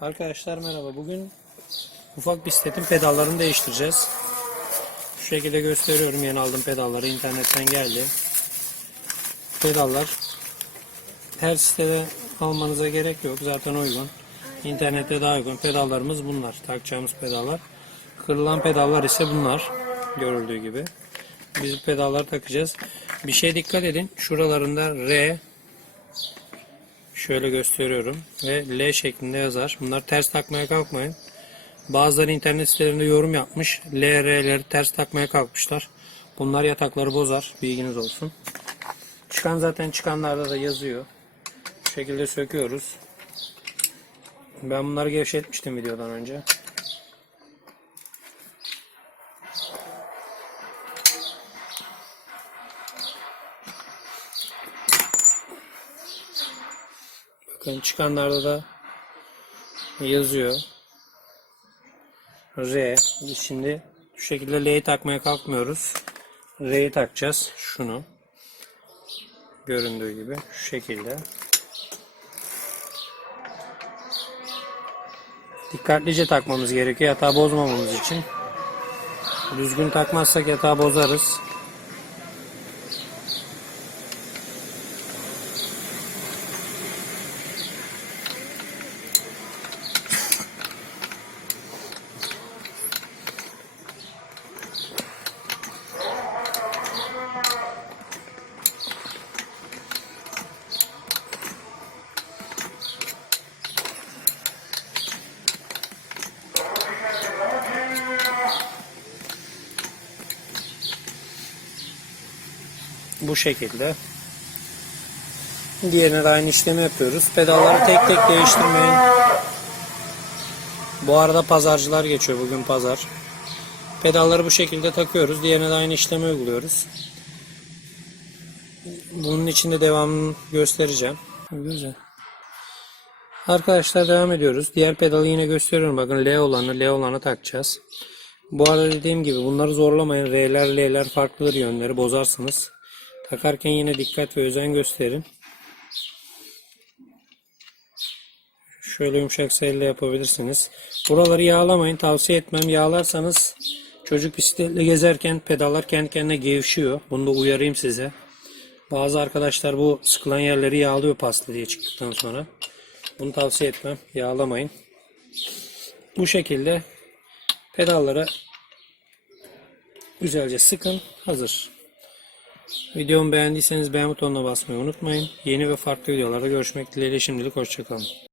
Arkadaşlar merhaba. Bugün ufak bisikletin pedallarını değiştireceğiz. Şu şekilde gösteriyorum yeni aldığım pedalları. internetten geldi. Pedallar her sitede almanıza gerek yok. Zaten uygun. İnternette daha uygun. Pedallarımız bunlar. Takacağımız pedallar. Kırılan pedallar ise bunlar. Görüldüğü gibi. Biz pedalları takacağız. Bir şey dikkat edin. Şuralarında R Şöyle gösteriyorum. Ve L şeklinde yazar. Bunlar ters takmaya kalkmayın. Bazıları internet sitelerinde yorum yapmış. L, R'leri ters takmaya kalkmışlar. Bunlar yatakları bozar. Bilginiz olsun. Çıkan zaten çıkanlarda da yazıyor. Bu şekilde söküyoruz. Ben bunları gevşetmiştim videodan önce. Bakın çıkanlarda da yazıyor. R. Şimdi şu şekilde L'yi takmaya kalkmıyoruz. R'yi takacağız. Şunu. Göründüğü gibi. Şu şekilde. Dikkatlice takmamız gerekiyor yatağı bozmamamız için. Düzgün takmazsak yatağı bozarız. Bu şekilde. Diğerine de aynı işlemi yapıyoruz. Pedalları tek tek değiştirmeyin. Bu arada pazarcılar geçiyor. Bugün pazar. Pedalları bu şekilde takıyoruz. Diğerine de aynı işlemi uyguluyoruz. Bunun içinde devamını göstereceğim. Güzel. Arkadaşlar devam ediyoruz. Diğer pedalı yine gösteriyorum. Bakın L olanı L olanı takacağız. Bu arada dediğim gibi bunları zorlamayın. R'ler L'ler farklıdır yönleri bozarsınız. Takarken yine dikkat ve özen gösterin. Şöyle yumuşak elle yapabilirsiniz. Buraları yağlamayın. Tavsiye etmem. Yağlarsanız çocuk bisikletle gezerken pedallar kendi kendine gevşiyor. Bunu da uyarayım size. Bazı arkadaşlar bu sıkılan yerleri yağlıyor pasta diye çıktıktan sonra. Bunu tavsiye etmem. Yağlamayın. Bu şekilde pedallara güzelce sıkın. Hazır. Videomu beğendiyseniz beğen butonuna basmayı unutmayın. Yeni ve farklı videolarda görüşmek dileğiyle şimdilik hoşçakalın.